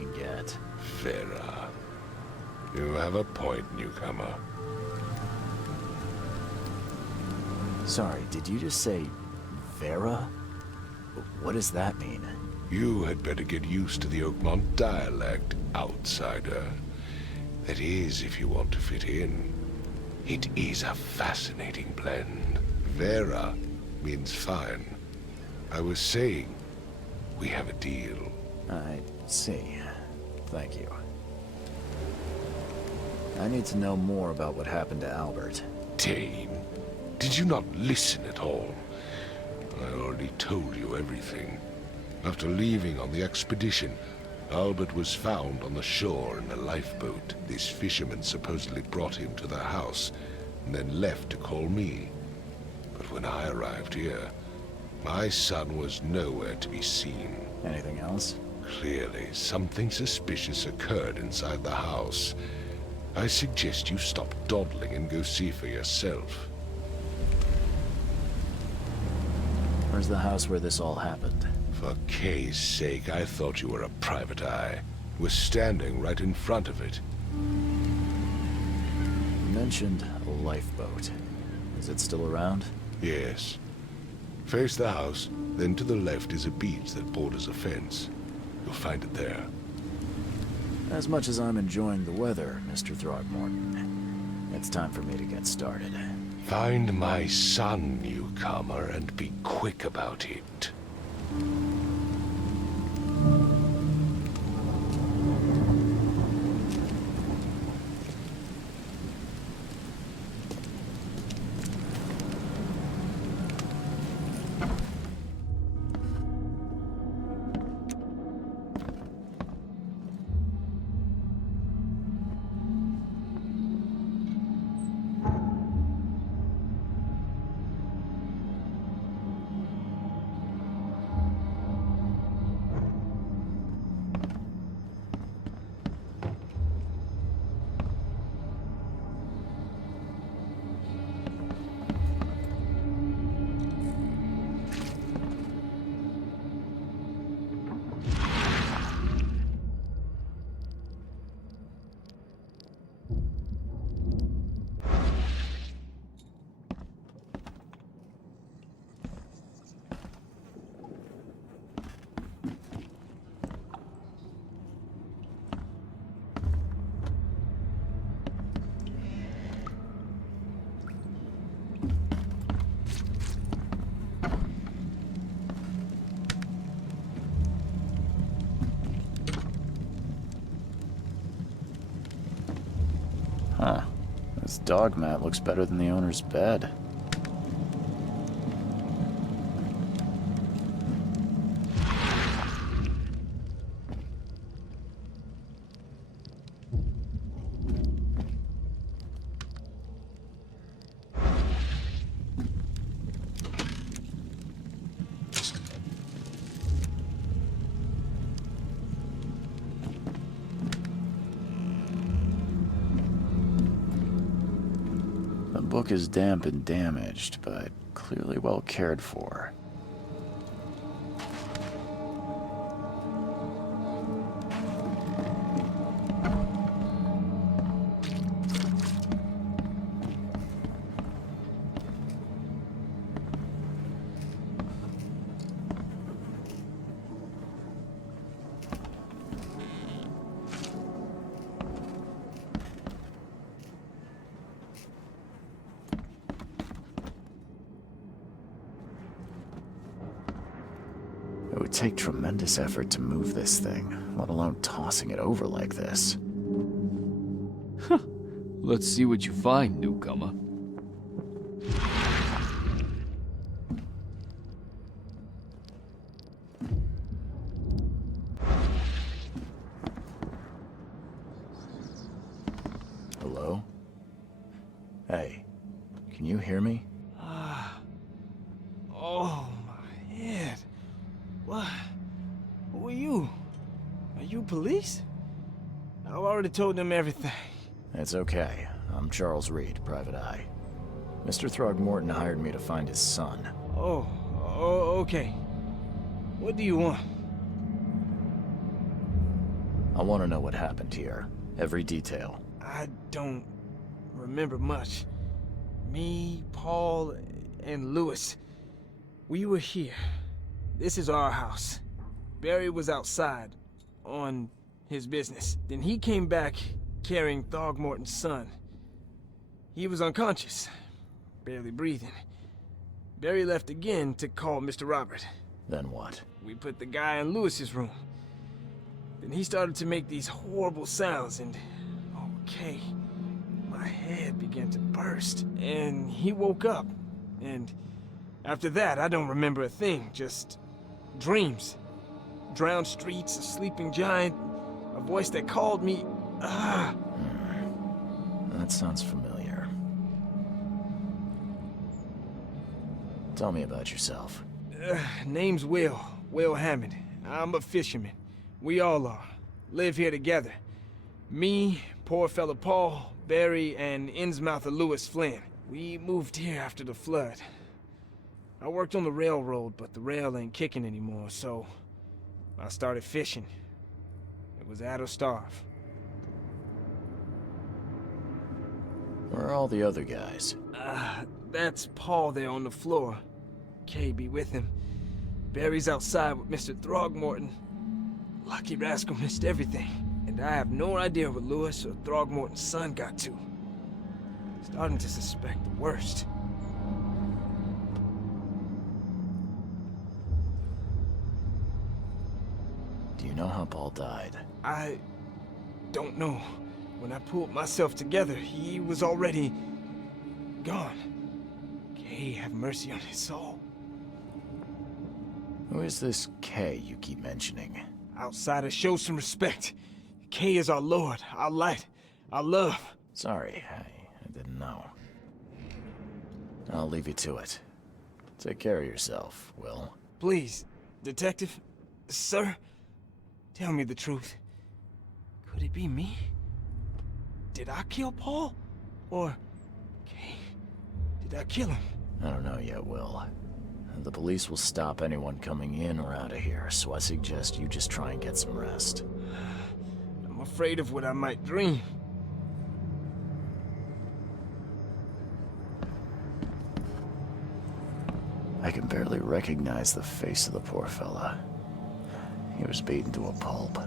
can get. Vera. You have a point, newcomer. Sorry, did you just say Vera? What does that mean? You had better get used to the Oakmont dialect, outsider. That is, if you want to fit in. It is a fascinating blend. Vera means fine. I was saying, we have a deal. I see. Thank you. I need to know more about what happened to Albert. Dane, did you not listen at all? I already told you everything. After leaving on the expedition, Albert was found on the shore in a lifeboat. This fisherman supposedly brought him to their house, and then left to call me. But when I arrived here, my son was nowhere to be seen. Anything else? Clearly, something suspicious occurred inside the house. I suggest you stop dawdling and go see for yourself. Where's the house where this all happened? For Kay's sake, I thought you were a private eye. Was standing right in front of it. You mentioned a lifeboat. Is it still around? Yes. Face the house, then to the left is a beach that borders a fence. You'll find it there. As much as I'm enjoying the weather, Mr. Throgmorton, it's time for me to get started. Find my son, newcomer, and be quick about it. Huh. This dog mat looks better than the owner's bed. The book is damp and damaged, but clearly well cared for. It would take tremendous effort to move this thing, let alone tossing it over like this. Let's see what you find, newcomer. Hello? Hey, can you hear me? Oh, my head. What? Who are you? Are you police? I've already told them everything. It's okay. I'm Charles Reed, Private Eye. Mr. Throgmorton hired me to find his son. Oh, okay. What do you want? I want to know what happened here. Every detail. I don't remember much. Me, Paul, and Lewis, we were here. This is our house. Barry was outside, on his business. Then he came back carrying Throgmorton's son. He was unconscious, barely breathing. Barry left again to call Mr. Robert. Then what? We put the guy in Lewis's room. Then he started to make these horrible sounds and... okay, my head began to burst. And he woke up. And after that, I don't remember a thing, just dreams. Drowned streets, a sleeping giant, a voice that called me... That sounds familiar. Tell me about yourself. Name's Will Hammond. I'm a fisherman. We all are. Live here together. Me, poor fella Paul, Barry, and Innsmouther Lewis Flynn. We moved here after the flood. I worked on the railroad, but the rail ain't kicking anymore, so I started fishing. It was at or starve. Where are all the other guys? That's Paul there on the floor. Kay be with him. Barry's outside with Mr. Throgmorton. Lucky rascal missed everything. And I have no idea what Lewis or Throgmorton's son got to. Starting to suspect the worst. Do you know how Paul died? I don't know. When I pulled myself together, he was already gone. Kay have mercy on his soul. Who is this K you keep mentioning? Outsiders, show some respect. Kay is our lord, our light, our love. Sorry, I didn't know. I'll leave you to it. Take care of yourself, Will. Please, detective, sir, tell me the truth. Could it be me? Did I kill Paul? Or, Kay, did I kill him? I don't know yet, Will. The police will stop anyone coming in or out of here, so I suggest you just try and get some rest. I'm afraid of what I might dream. I can barely recognize the face of the poor fella. He was beaten to a pulp.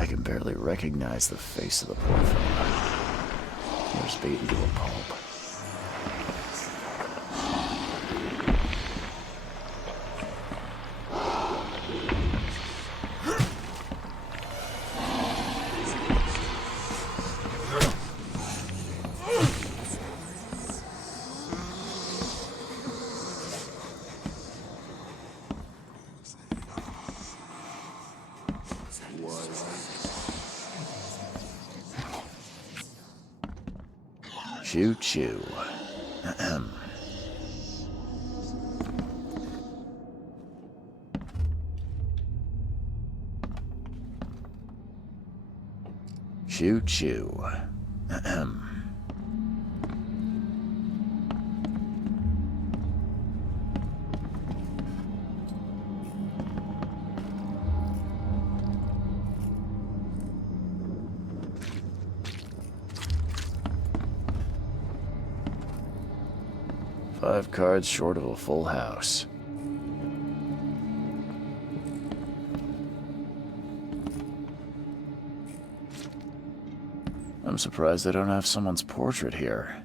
I can barely recognize the face of the poor fella. He was beaten to a pulp. Choo choo. Ahem. Choo choo. Ahem. Five cards short of a full house. I'm surprised they don't have someone's portrait here.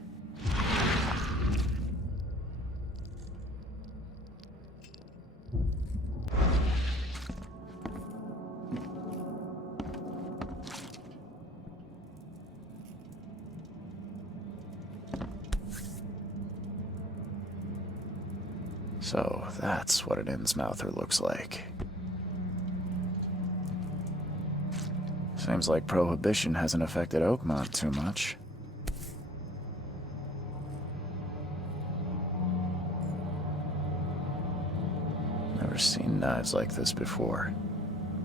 So, that's what an Innsmouther looks like. Seems like Prohibition hasn't affected Oakmont too much. Never Never seen knives like this before.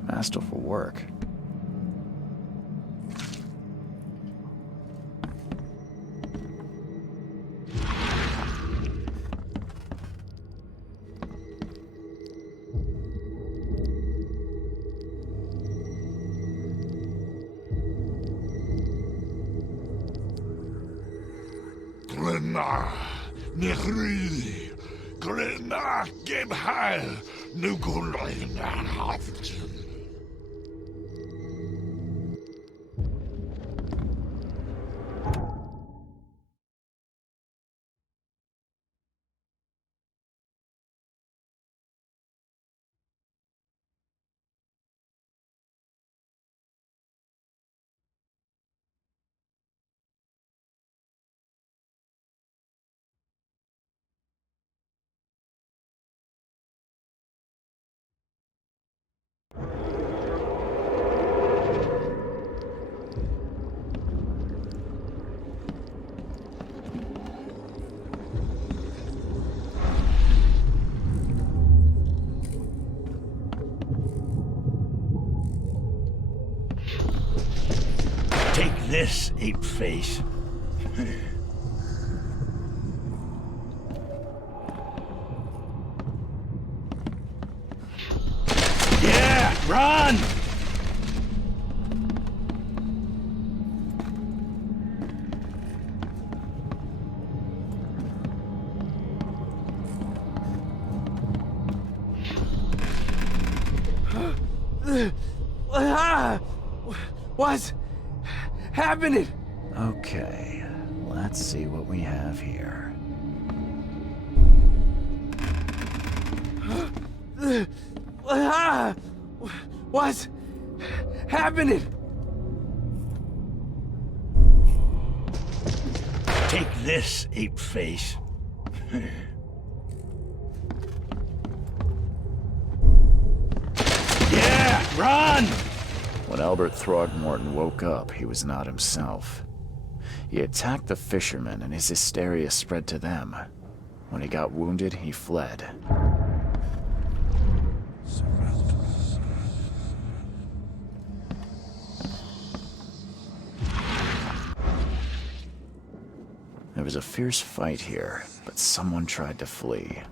Masterful work. Glenna, Nechri, Glenna, Gebheil, Nukulina, Haften. Take this, ape face. Yeah, run! What's happening? Okay, let's see what we have here. What's happening? Take this, ape face. Yeah, run! When Albert Throgmorton woke up, he was not himself. He attacked the fishermen, and his hysteria spread to them. When he got wounded, he fled. There was a fierce fight here, but someone tried to flee.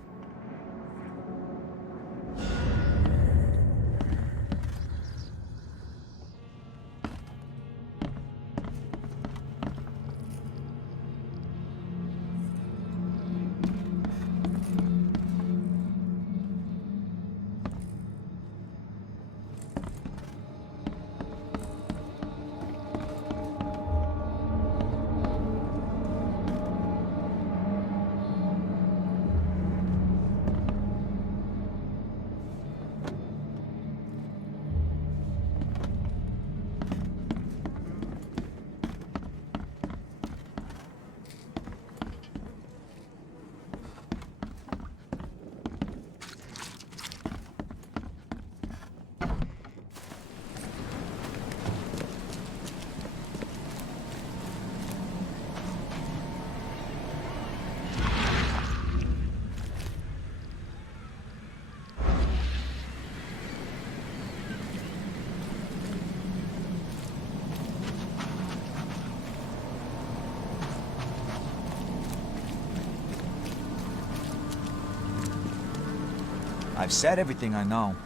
I've said everything I know.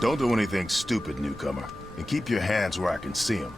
Don't do anything stupid, newcomer. And keep your hands where I can see them.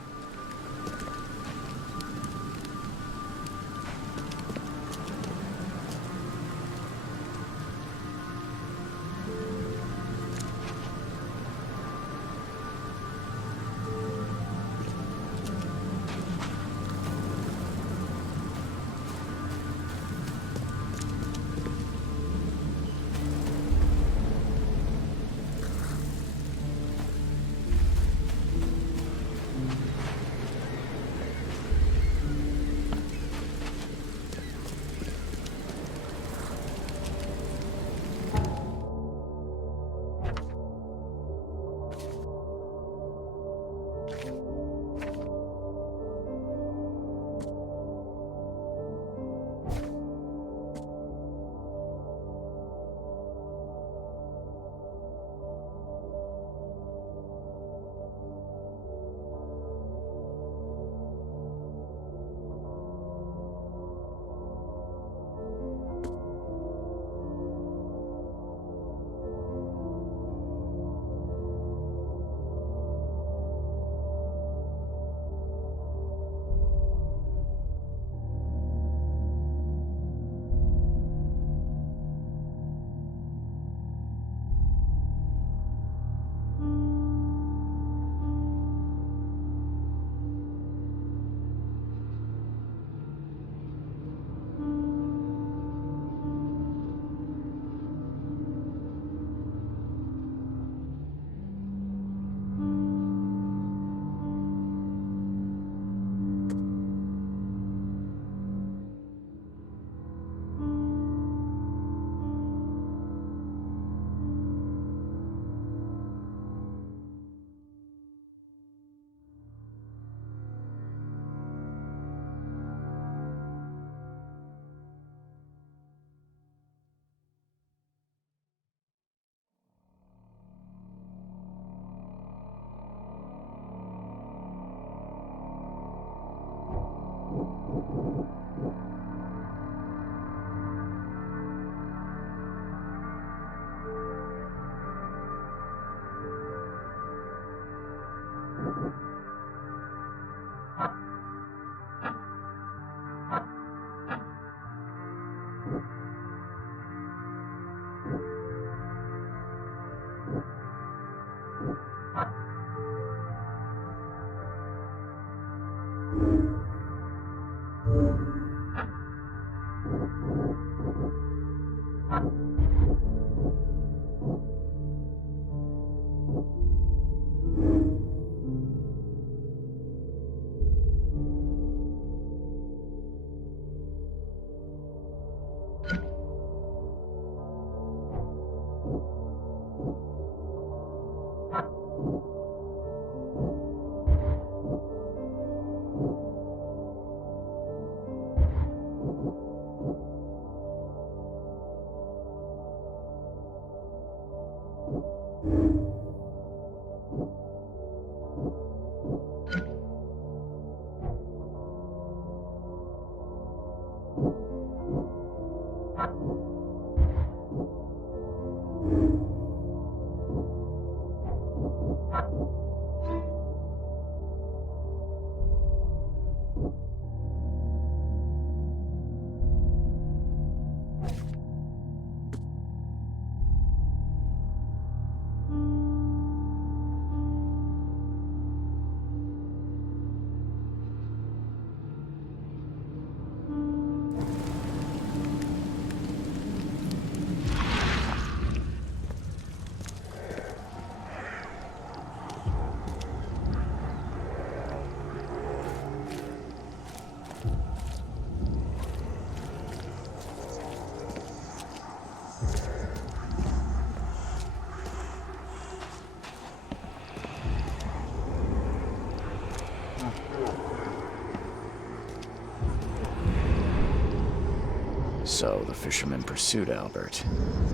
So the fisherman pursued Albert,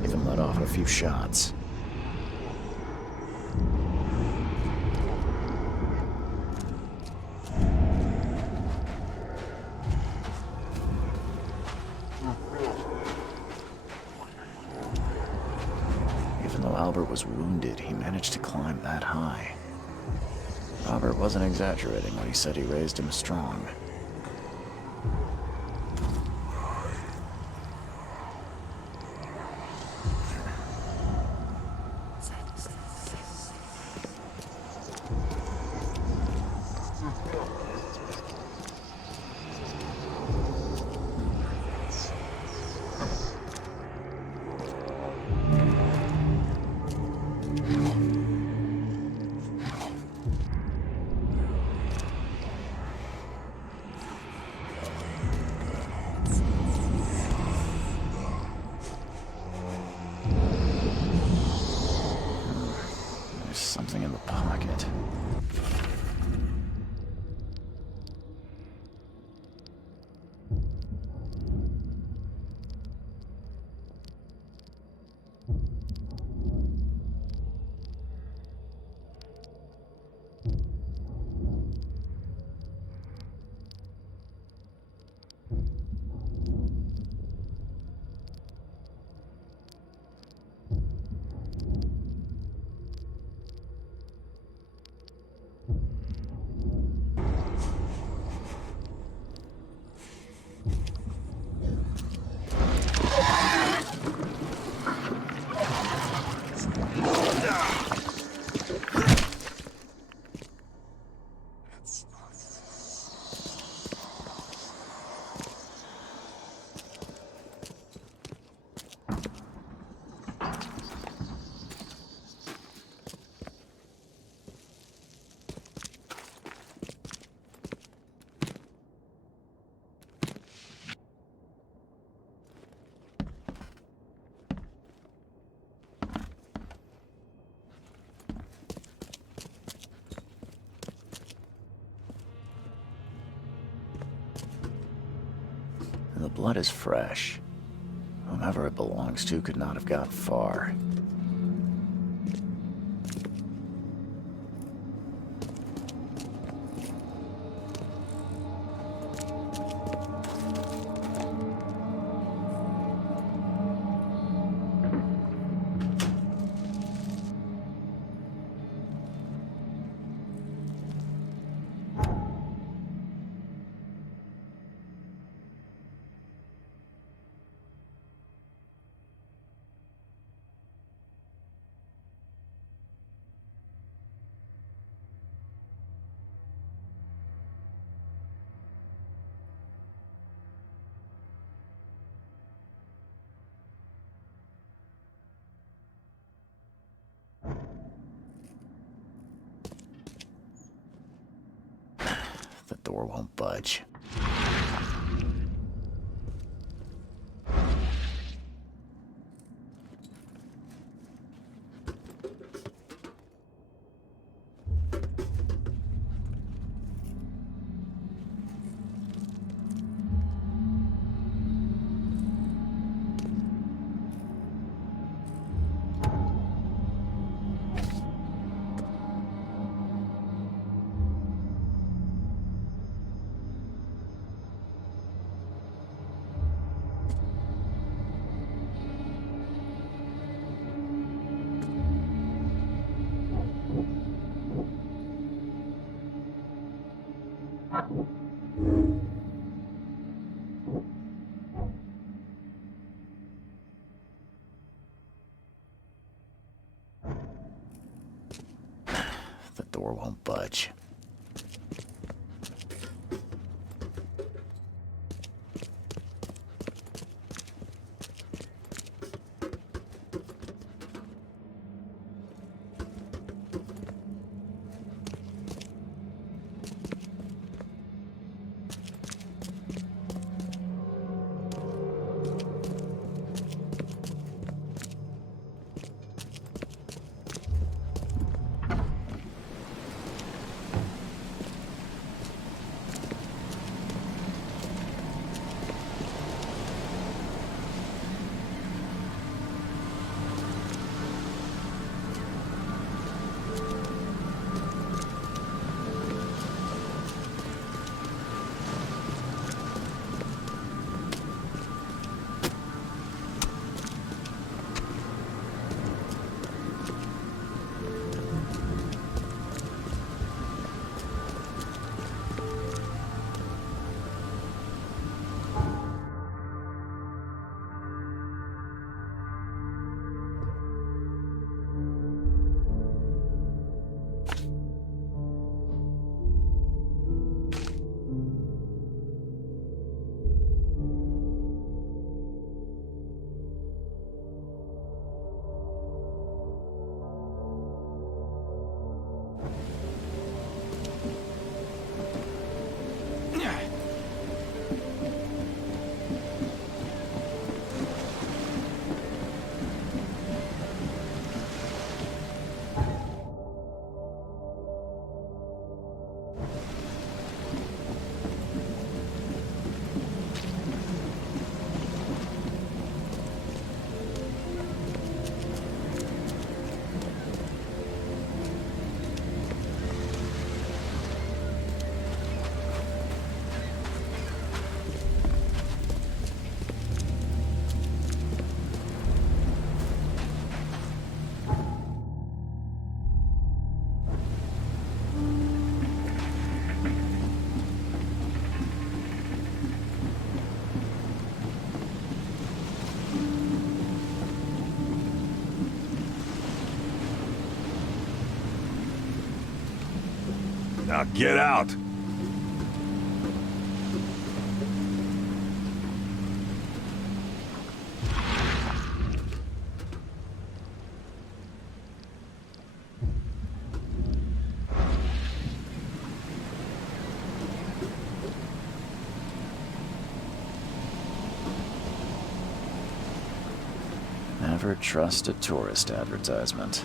even let off a few shots. Even though Albert was wounded, he managed to climb that high. Robert wasn't exaggerating when he said he raised him strong. Something in the pocket. The blood is fresh. Whomever it belongs to could not have gotten far. That door won't budge. The door won't budge. Now get out! Never trust a tourist advertisement.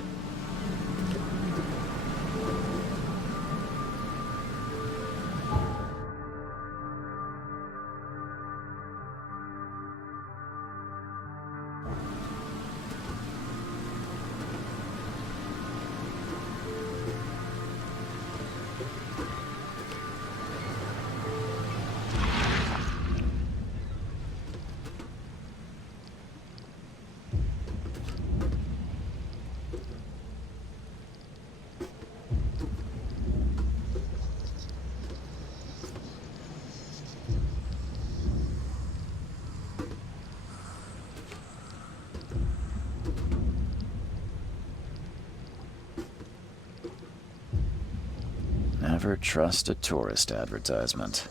Never trust a tourist advertisement.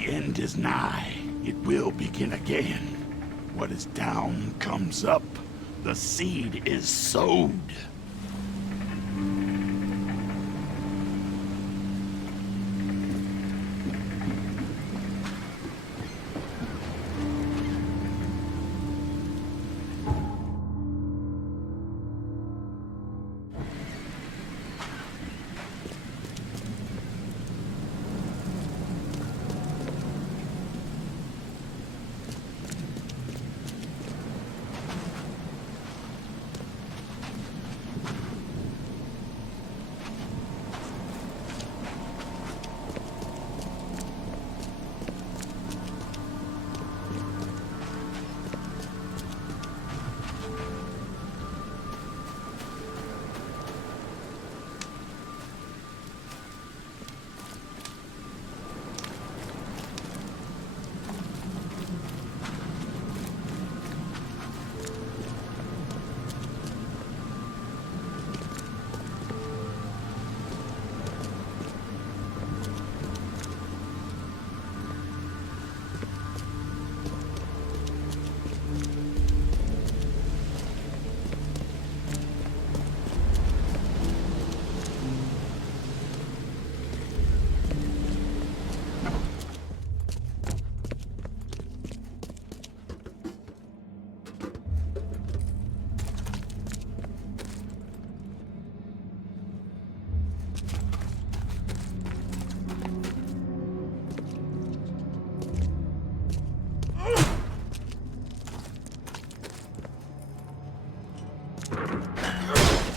The end is nigh. It will begin again. What is down comes up. The seed is sowed.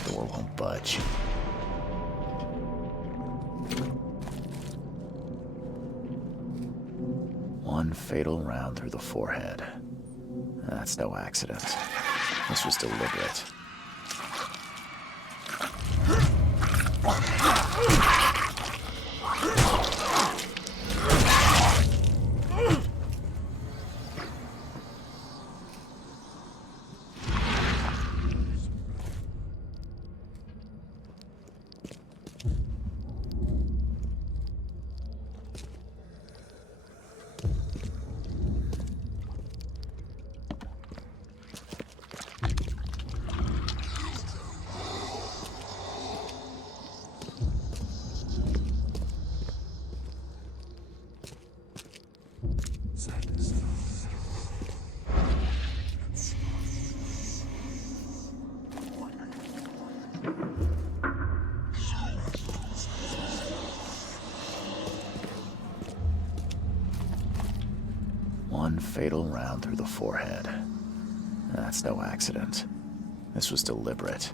Door won't budge. One fatal round through the forehead. That's no accident. This was deliberate. One fatal round through the forehead. That's no accident. This was deliberate.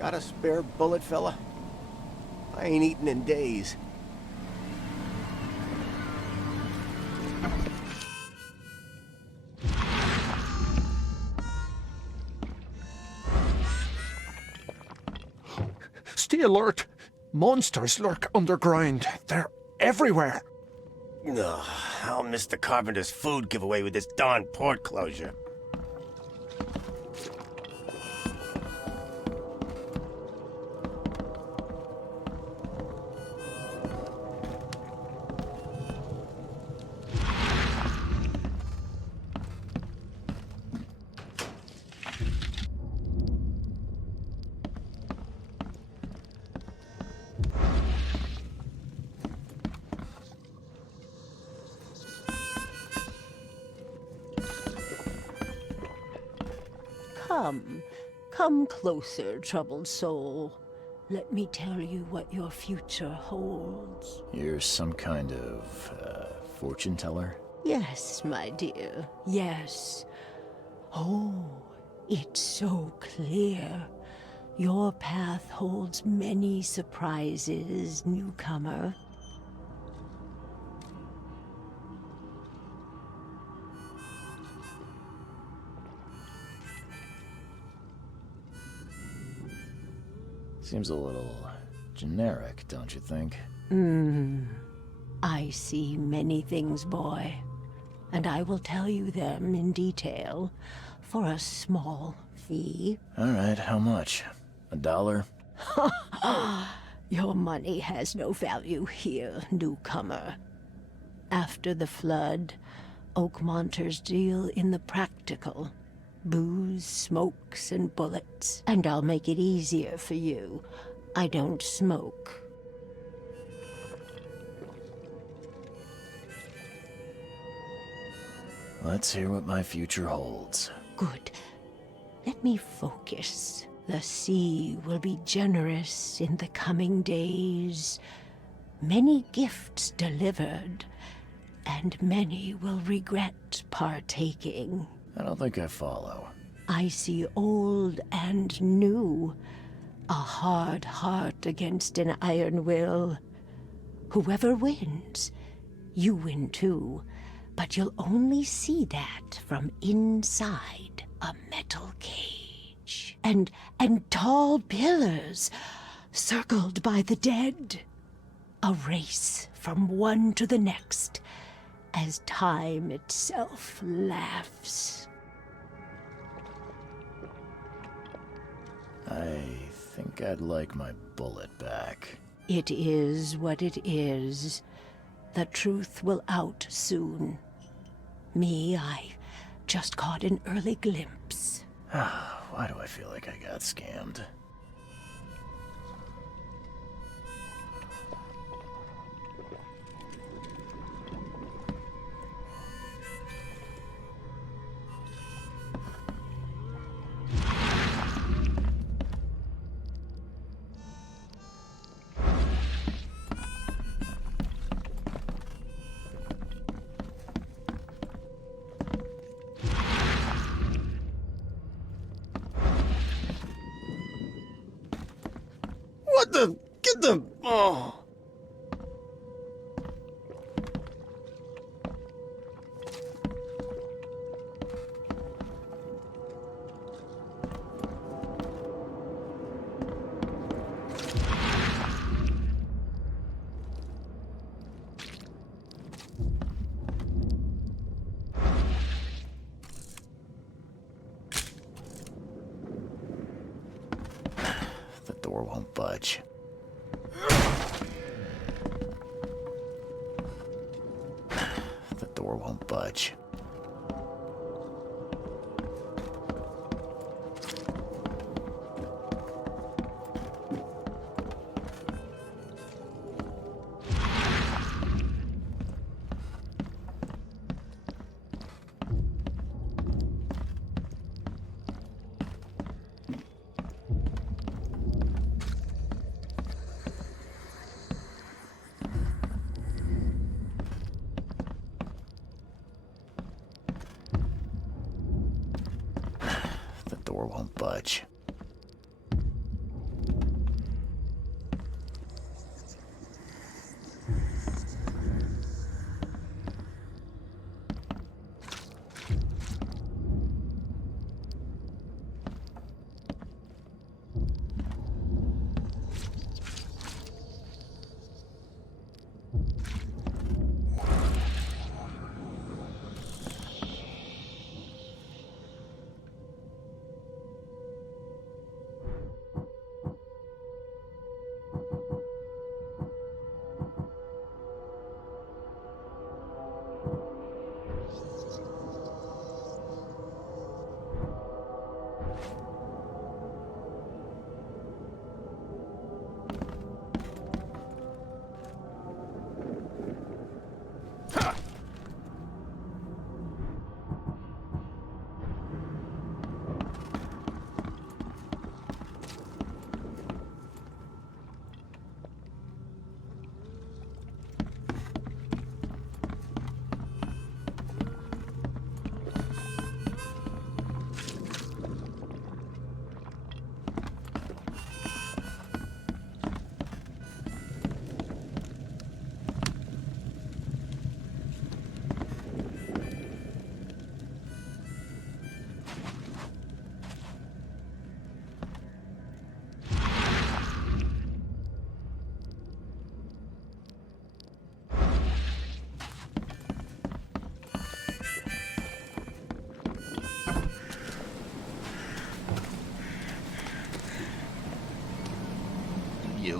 Got a spare bullet, fella? I ain't eaten in days. Stay alert! Monsters lurk underground. They're everywhere. Ugh, I'll miss the carpenter's food giveaway with this darn port closure. Come closer, troubled soul. Let me tell you what your future holds. You're some kind of, fortune teller? Yes, my dear, yes. Oh, it's so clear. Your path holds many surprises, newcomer. Seems a little generic, don't you think? I see many things, boy, and I will tell you them in detail for a small fee. All right, how much? $1? Your money has no value here, newcomer. After the flood, Oakmonters deal in the practical. Booze, smokes, and bullets. And I'll make it easier for you. I don't smoke. Let's hear what my future holds. Good. Let me focus. The sea will be generous in the coming days. Many gifts delivered, and many will regret partaking. I don't think I follow. I see old and new. A hard heart against an iron will. Whoever wins, you win too. But you'll only see that from inside a metal cage. And tall pillars, circled by the dead. A race from one to the next, as time itself laughs. I think I'd like my bullet back. It is what it is. The truth will out soon. Me, I just caught an early glimpse. Why do I feel like I got scammed? What the? Get the... Oh. The door won't budge. The door won't budge. The door won't budge.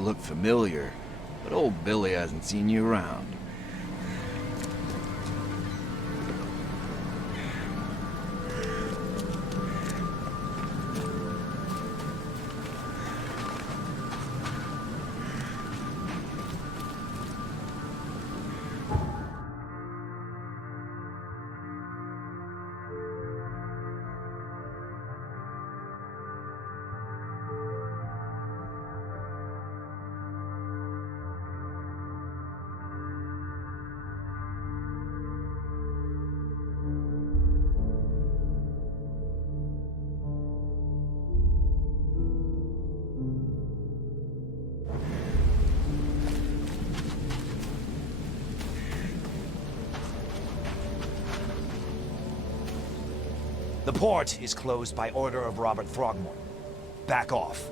look familiar, but old Billy hasn't seen you around. The port is closed by order of Robert Throgmorton. Back off.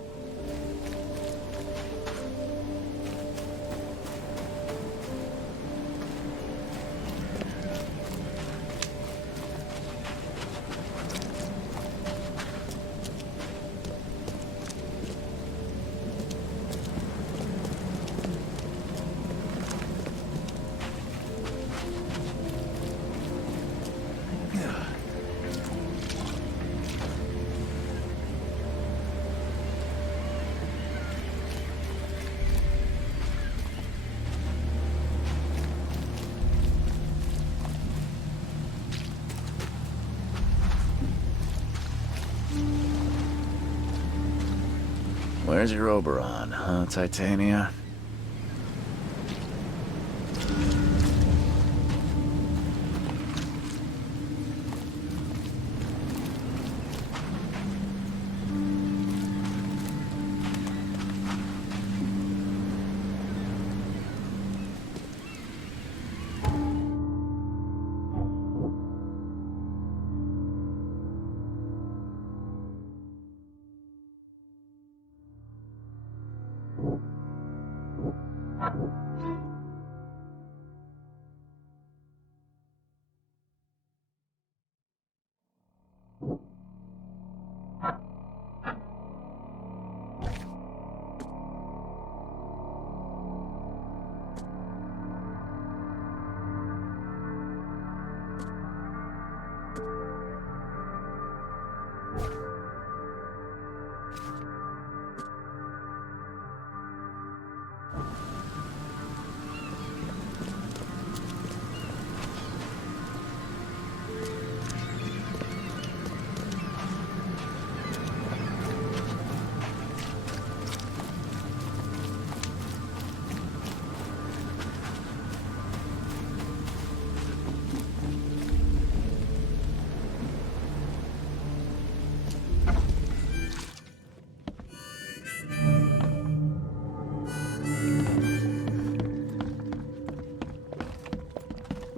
Where's your Oberon, huh, Titania?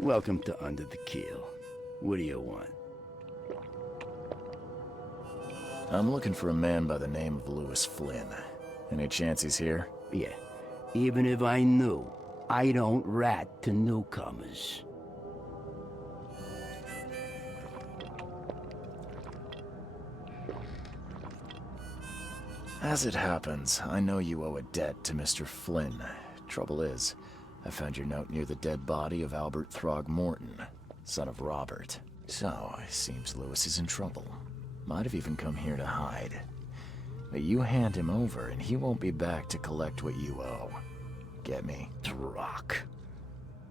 Welcome to Under the Keel. What do you want? I'm looking for a man by the name of Lewis Flynn. Any chance he's here? Yeah. Even if I knew, I don't rat to newcomers. As it happens, I know you owe a debt to Mr. Flynn. Trouble is, I found your note near the dead body of Albert Throgmorton, son of Robert. So, it seems Lewis is in trouble. Might have even come here to hide. But you hand him over and he won't be back to collect what you owe. Get me? Throck.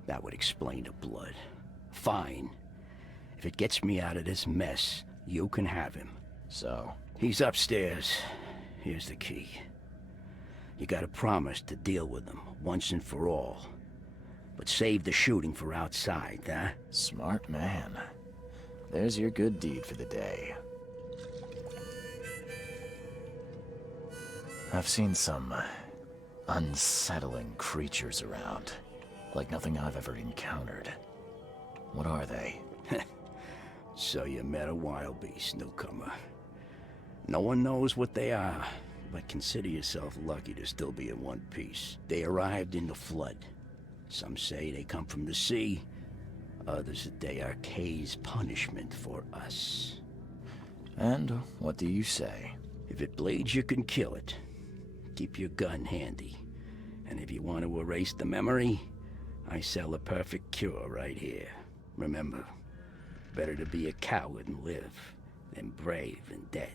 That would explain the blood. Fine. If it gets me out of this mess, you can have him. So? He's upstairs. Here's the key. You gotta promise to deal with him, once and for all. But save the shooting for outside, huh? Smart man. There's your good deed for the day. I've seen some unsettling creatures around. Like nothing I've ever encountered. What are they? So you met a wild beast, newcomer. No one knows what they are, but consider yourself lucky to still be in one piece. They arrived in the flood. Some say they come from the sea. Others that they are Kay's punishment for us. And what do you say? If it bleeds, you can kill it. Keep your gun handy. And if you want to erase the memory, I sell a perfect cure right here. Remember, better to be a coward and live than brave and dead.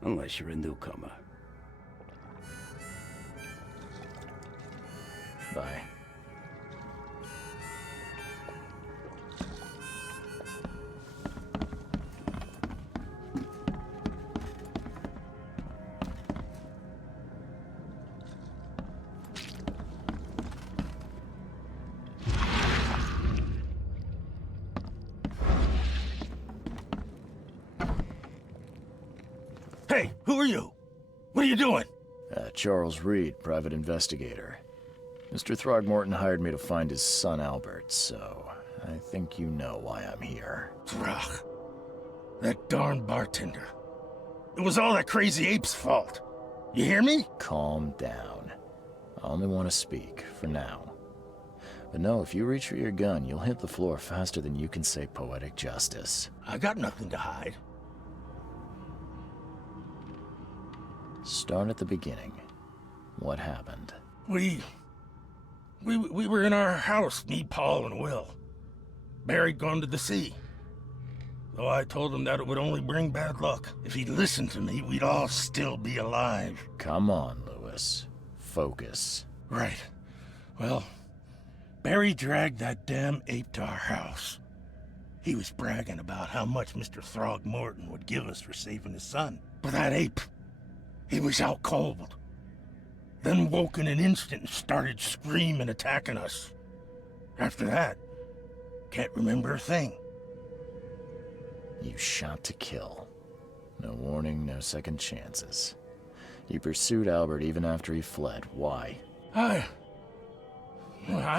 Unless you're a newcomer. Bye. Hey, who are you? What are you doing? Charles Reed, private investigator. Mr. Throgmorton hired me to find his son Albert, so I think you know why I'm here. Throg. That darn bartender. It was all that crazy ape's fault. You hear me? Calm down. I only want to speak, for now. But no, if you reach for your gun, you'll hit the floor faster than you can say poetic justice. I got nothing to hide. Start at the beginning. What happened? We were in our house, me, Paul, and Will. Barry'd gone to the sea. Though I told him that it would only bring bad luck. If he'd listened to me, we'd all still be alive. Come on, Lewis. Focus. Right. Well, Barry dragged that damn ape to our house. He was bragging about how much Mr. Throgmorton would give us for saving his son. But that ape, he was out cold. Then woke in an instant and started screaming, attacking us. After that, can't remember a thing. You shot to kill. No warning, no second chances. You pursued Albert even after he fled. Why? I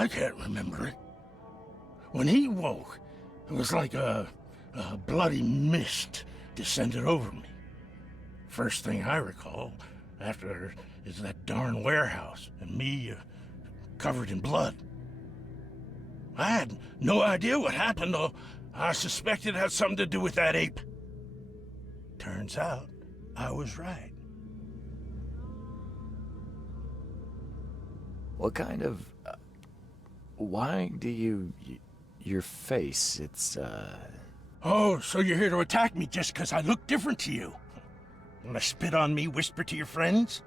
can't remember it. When he woke, it was like a bloody mist descended over me. First thing I recall after is that darn warehouse and me covered in blood. I had no idea what happened, though. I suspected it had something to do with that ape. Turns out, I was right. What kind of... why do you... your face, it's, Oh, so you're here to attack me just because I look different to you? Wanna spit on me, whisper to your friends?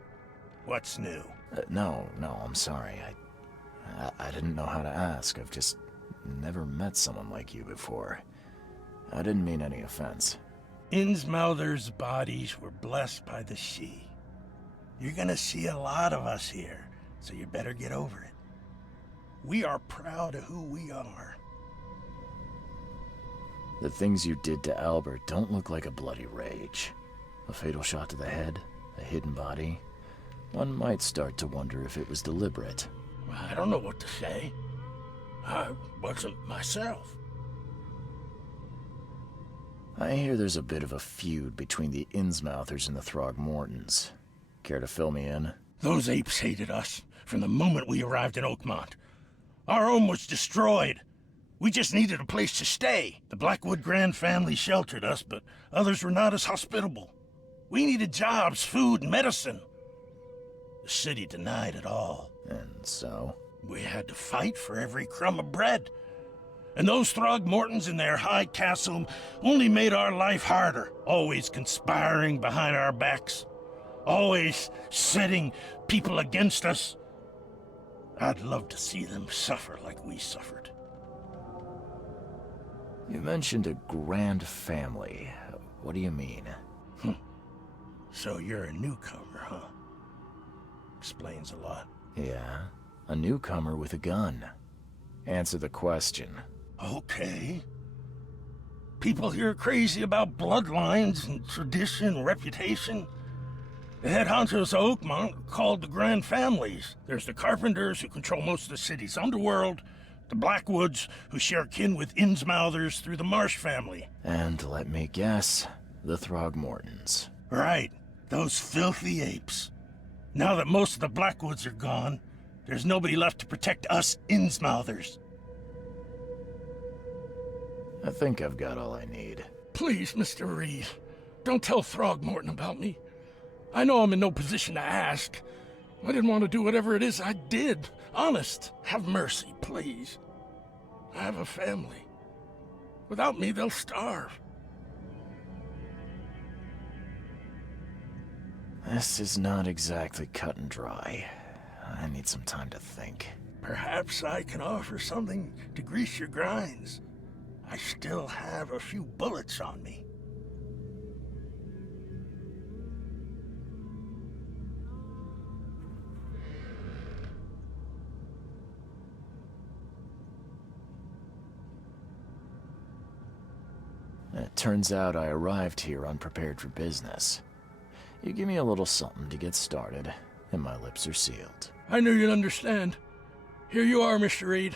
What's new? No, I'm sorry. I didn't know how to ask. I've just never met someone like you before. I didn't mean any offense. Innsmouther's bodies were blessed by the sea. You're gonna see a lot of us here, so you better get over it. We are proud of who we are. The things you did to Albert don't look like a bloody rage. A fatal shot to the head, a hidden body. One might start to wonder if it was deliberate. I don't know what to say. I wasn't myself. I hear there's a bit of a feud between the Innsmouthers and the Throgmortons. Care to fill me in? Those apes hated us from the moment we arrived in Oakmont. Our home was destroyed. We just needed a place to stay. The Blackwood Grand family sheltered us, but others were not as hospitable. We needed jobs, food, and medicine. The city denied it all. And so? We had to fight for every crumb of bread. And those Throgmortons in their high castle only made our life harder, always conspiring behind our backs, always setting people against us. I'd love to see them suffer like we suffered. You mentioned a grand family. What do you mean? So you're a newcomer, huh? Explains a lot. Yeah, a newcomer with a gun. Answer the question. Okay. People here are crazy about bloodlines and tradition and reputation. The head honchos of Oakmont are called the Grand Families. There's the Carpenters, who control most of the city's underworld, the Blackwoods, who share kin with Innsmouthers through the Marsh family. And let me guess, the Throgmortons. Right, those filthy apes. Now that most of the Blackwoods are gone, there's nobody left to protect us Innsmouthers. I think I've got all I need. Please, Mr. Reed, don't tell Throgmorton about me. I know I'm in no position to ask. I didn't want to do whatever it is I did. Honest, have mercy, please. I have a family. Without me, they'll starve. This is not exactly cut and dry. I need some time to think. Perhaps I can offer something to grease your grinds. I still have a few bullets on me. It turns out I arrived here unprepared for business. You give me a little something to get started, and my lips are sealed. I knew you'd understand. Here you are, Mr. Reed.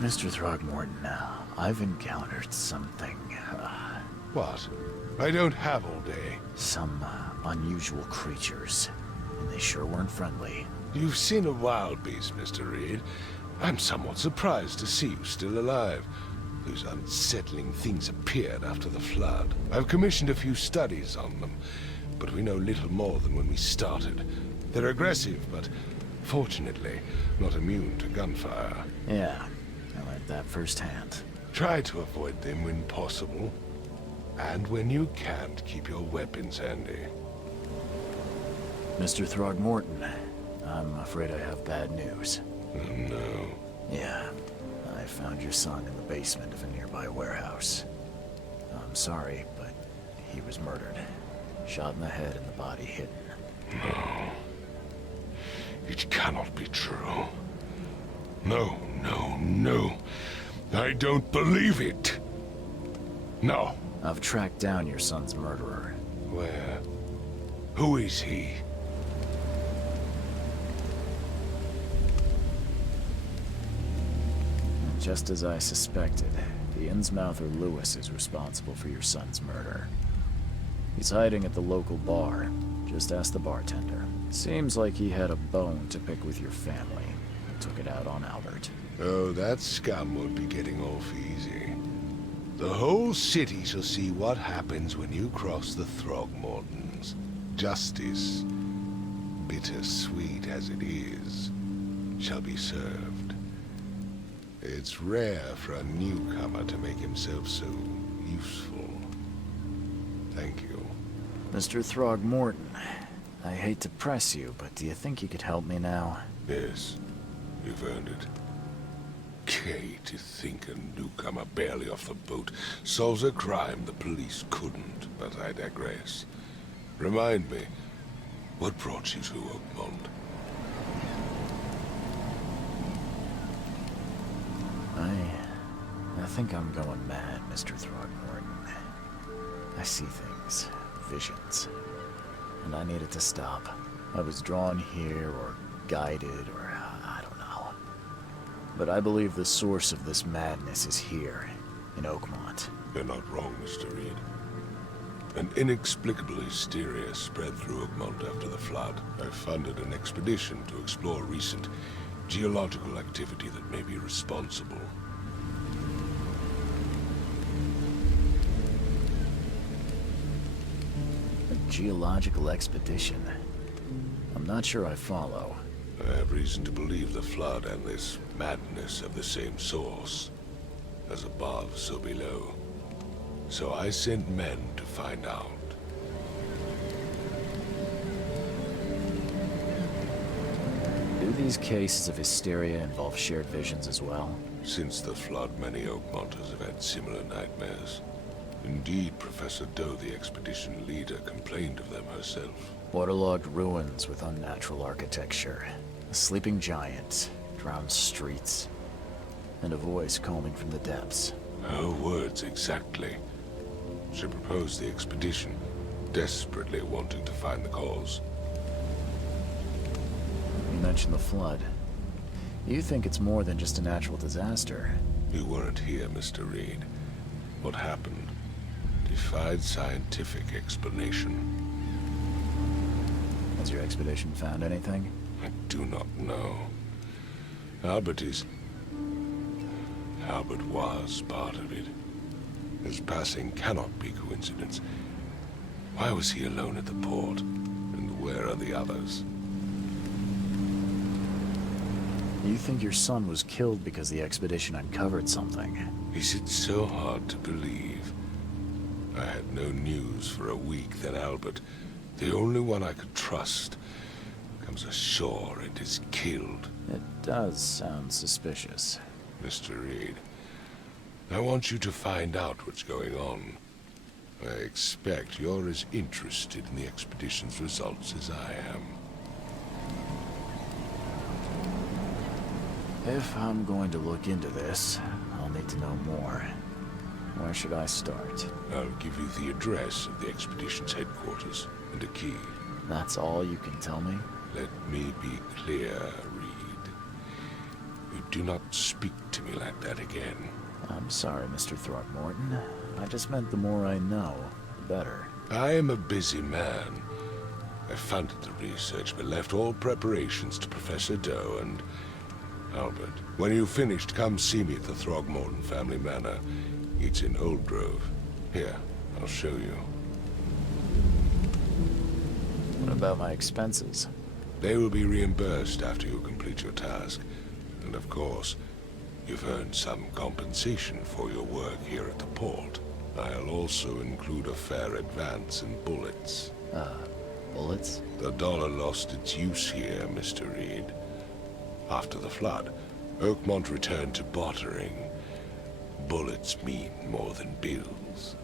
Mr. Throgmorton, I've encountered something, What? I don't have all day. some unusual creatures, and they sure weren't friendly. You've seen a wild beast, Mr. Reed. I'm somewhat surprised to see you still alive. Those unsettling things appeared after the flood. I've commissioned a few studies on them, but we know little more than when we started. They're aggressive, but fortunately not immune to gunfire. Yeah, I learned that firsthand. Try to avoid them when possible, and when you can't, keep your weapons handy. Mr. Throgmorton, I'm afraid I have bad news. Oh, no. Yeah, I found your son in the basement of a nearby warehouse. I'm sorry, but he was murdered. Shot in the head and the body hidden. No. It cannot be true. No, no, no. I don't believe it. No. I've tracked down your son's murderer. Where? Who is he? Just as I suspected, the Innsmouther Lewis is responsible for your son's murder. He's hiding at the local bar. Just ask the bartender. Seems like he had a bone to pick with your family. Took it out on Albert. Oh, that scum won't be getting off easy. The whole city shall see what happens when you cross the Throgmortons. Justice, bittersweet as it is, shall be served. It's rare for a newcomer to make himself so useful. Thank you. Mr. Throgmorton, I hate to press you, but do you think you could help me now? Yes, you've earned it. Okay, to think a newcomer barely off the boat solves a crime the police couldn't, but I digress. Remind me, what brought you to Oakmont? I think I'm going mad, Mr. Throgmorton. I see things, visions, and I needed to stop. I was drawn here, or guided, or I don't know. But I believe the source of this madness is here, in Oakmont. You're not wrong, Mr. Reed. An inexplicable hysteria spread through Oakmont after the flood. I funded an expedition to explore recent geological activity that may be responsible. A geological expedition? I'm not sure I follow. I have reason to believe the flood and this madness have the same source. As above, so below. So I sent men to find out. Do these cases of hysteria involve shared visions as well? Since the flood, many Oakmonters have had similar nightmares. Indeed, Professor Doe, the expedition leader, complained of them herself. Waterlogged ruins with unnatural architecture. A sleeping giant, drowned streets, and a voice calling from the depths. Her words exactly. She proposed the expedition, desperately wanting to find the cause. You mentioned the flood. You think it's more than just a natural disaster? You weren't here, Mr. Reed. What happened defied scientific explanation. Has your expedition found anything? I do not know. Albert was part of it. His passing cannot be coincidence. Why was he alone at the port? And where are the others? You think your son was killed because the expedition uncovered something? Is it so hard to believe? I had no news for a week, then Albert, the only one I could trust, comes ashore and is killed. It does sound suspicious. Mr. Reed, I want you to find out what's going on. I expect you're as interested in the expedition's results as I am. If I'm going to look into this, I'll need to know more. Where should I start? I'll give you the address of the expedition's headquarters and a key. That's all you can tell me? Let me be clear, Reed. You do not speak to me like that again. I'm sorry, Mr. Throckmorton. I just meant the more I know, the better. I am a busy man. I funded the research, but left all preparations to Professor Doe and Albert. When you've finished, come see me at the Throgmorton family manor. It's in Old Grove. Here, I'll show you. What about my expenses? They will be reimbursed after you complete your task. And of course, you've earned some compensation for your work here at the port. I'll also include a fair advance in bullets. Bullets? The dollar lost its use here, Mr. Reed. After the flood, Oakmont returned to bartering. Bullets mean more than bills.